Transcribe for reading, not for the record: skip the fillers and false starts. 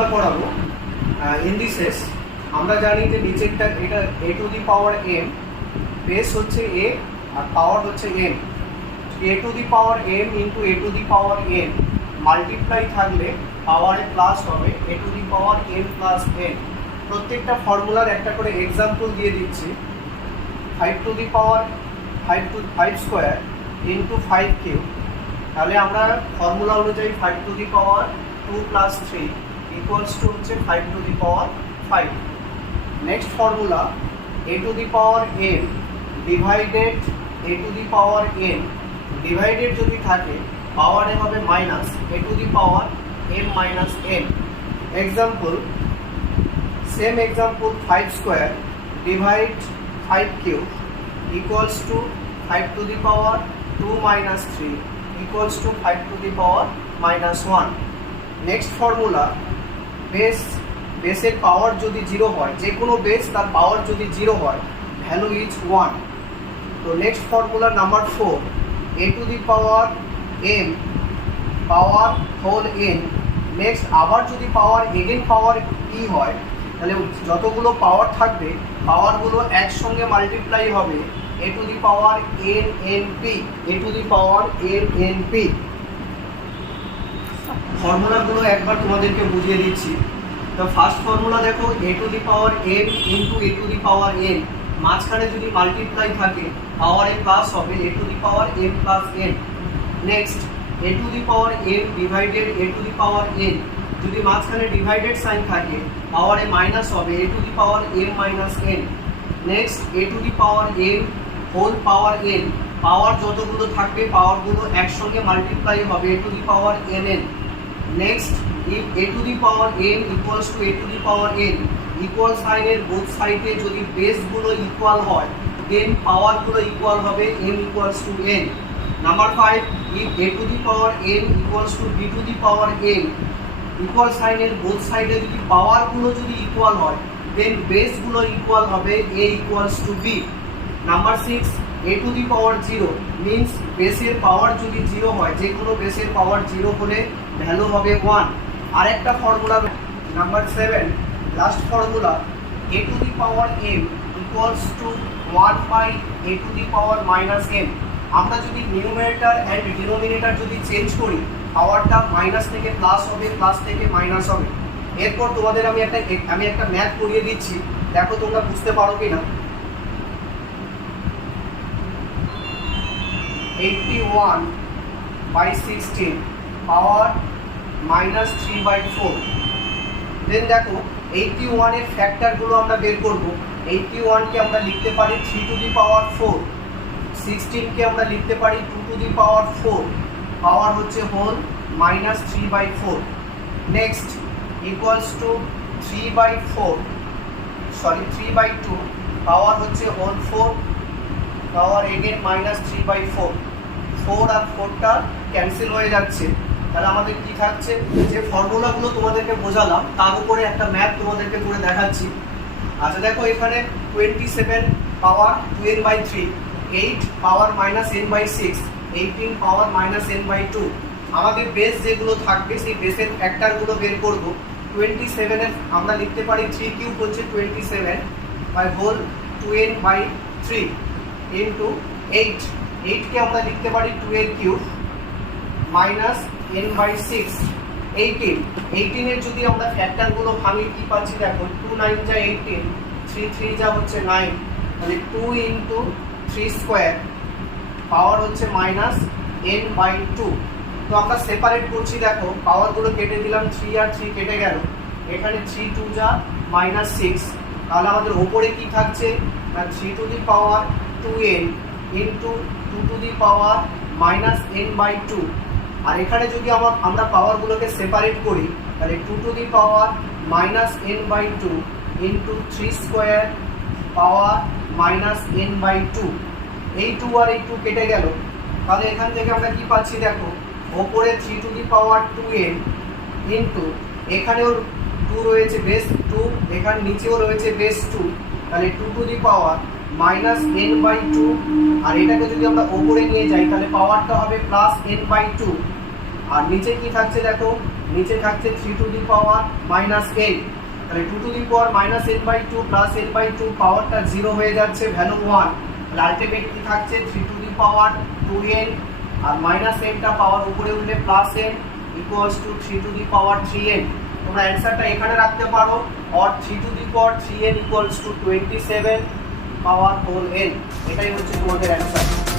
Formula পড়াবো indices. আমরা জানি যে নিচেরটা এটা a to the power m, base হচ্ছে a আর পাওয়ার হচ্ছে n। a to the power m into a to the power n multiply থাকলে পাওয়ারে প্লাস হবে a to the power m plus n। প্রত্যেকটা ফর্মুলার একটা করে এক্সাম্পল দিয়ে দিচ্ছি। 5 two the power 5 square into 5 cube, তাহলে আমরা ফর্মুলা অনুযায়ী 5 two the power 2 plus 3 equals to হচ্ছে 5 two the power 5। Next formula a to the power m divided a to the power n, divided যদি থাকে পাওয়ারে হবে minus a to the power m minus n। Example, same example, 5 square divide 5 cube equals to 5 two the power 2 minus 3 equals to 5 two the power minus 1। Next formula, বেসের পাওয়ার যদি 0 হয়, যে কোনো base তার পাওয়ার যদি 0 হয়, ভ্যালু ইজ 1। তো next formula number 4, a to the power m power whole n। Next আবার যদি পাওয়ার এগেন পাওয়ার p হয়, তাহলে যতগুলো পাওয়ার থাকবে পাওয়ারগুলো একসঙ্গে মাল্টিপ্লাই হবে a to the power n n p, a to the power n n p। ফর্মুলাগুলো একবার তোমাদেরকে বুঝিয়ে দিচ্ছি। তো ফার্স্ট ফর্মুলা দেখো, a to the power m into a to the power n, মাঝখানে যদি মাল্টিপ্লাই থাকে পাওয়ারে প্লাস হবে a to the power m plus n। Next a to the power m divided a to the power n, যদি মাঝখানে divided sign থাকে পাওয়ারে minus হবে a to the power m minus n। Next a to the power m whole power n, power যতগুলো থাকবে পাওয়ারগুলো একসঙ্গে multiply হবে a to the power nn। নেক্সট if a to the power n equals to a to the power n, equal সাইনের both সাইডে যদি বেসগুলো equal হয় দেন পাওয়ারগুলো ইকুয়াল হবে m equals to n। Number 5, if a to the power n equals to b to the power n, equal সাইনের both সাইডে যদি পাওয়ারগুলো যদি equal হয় দেন বেসগুলো ইকুয়াল হবে a equals to b। Number 6, a to the power 0 means বেসের পাওয়ার যদি 0 হয়, যে কোনো বেসের পাওয়ার 0 হলে ভ্যালু হবে 1। আরেকটা formula number 7, last formula, a to the power m equals to 1 by a to the power minus m। আমরা যদি নিউমারেটর অ্যান্ড ডিনোমিনেটর যদি চেঞ্জ করি পাওয়ারটা মাইনাস থেকে প্লাস হবে, প্লাস থেকে মাইনাস হবে। এরপর তোমাদের আমি একটা ম্যাথ করিয়ে দিচ্ছি, দেখো তোমরা বুঝতে পারো কি না। 81 by 16 পাওয়ার মাইনাস 3 by 4। দেন দেখো 81 এর ফ্যাক্টরগুলো আমরা বের করব। 81 কে আমরা লিখতে পারি 3 টু দি পাওয়ার 4, 16 কে আমরা লিখতে পারি 2 টু দি পাওয়ার 4, পাওয়ার হচ্ছে whole minus 3 by 4। Next equals to 3 by 2, power হচ্ছে whole 4, power again minus 3 by 4। 4 আর 4টা ক্যান্সেল হয়ে যাচ্ছে, তাহলে আমাদের কি থাকছে, যে ফর্মুলাগুলো তোমাদেরকে বোঝালাম তার উপরে একটা ম্যাথ তোমাদেরকে করে দেখাচ্ছি। আচ্ছা দেখো, এখানে 27 পাওয়ার 2n by 3, 8 power minus n by 6, 18 power minus n by 2। আমাদের বেস যেগুলো থাকবে সেই বেসের ফ্যাক্টরগুলো বের করব। 27 এর আমরা লিখতে পারি 3 কিউব হচ্ছে 27 by whole 2n by 3 into 8, 8 কে আমরা লিখতে পারি 2n cube minus n by 6, 18 এর যদি আমরা ফ্যাক্টরগুলো ভাঙি কি পাচ্ছি দেখো, 2 9 যা 18, 3 3 যা হচ্ছে 9, মানে 2 ইন্টু 3 স্কোয়ার, পাওয়ার হচ্ছে মাইনাস n by 2। তো আমরা সেপারেট করছি, দেখো পাওয়ারগুলো কেটে দিলাম, 3 আর 3 কেটে গেল, এখানে 3 2 যা মাইনাস 6, তাহলে আমাদের ওপরে কি থাকছে না 3 to the power 2n into 2 two the power minus n by 2। আর এখানে যদি আমরা পাওয়ারগুলোকে সেপারেট করি তাহলে 2 two the power minus n by 2 into 3 square power minus n by 2। এই 2 আর এই 2 কেটে গেল, তাহলে এখান থেকে আমরা কি পাচ্ছি দেখো, ওপরে 3 to the power 2n into এখানেও 2 রয়েছে বেস 2, এখানে নিচেও রয়েছে বেস 2, তাহলে 2 two the power minus n by 2। আর এটাকে যদি আমরা ওপরে নিয়ে যাই তাহলে পাওয়ারটা হবে প্লাস n by 2। আর নিচে কি থাকছে দেখো, নিচে থাকছে 3 to the power minus n, তাহলে 2 two the power minus n/2 plus n/2 পাওয়ারটা 0 হয়ে যাচ্ছে, ভ্যালু 1, তাহলে আলটিমেট কি থাকছে 3 to the power 2n R minus nটা power উপরে উঠলে plus n equals to 3 to the power 3n। তোমরা অ্যান্সারটা এখানে রাখতে পারো, or 3 to the power 3n equals to 27 power whole n। এটাই হচ্ছে তোমাদের অ্যান্সার।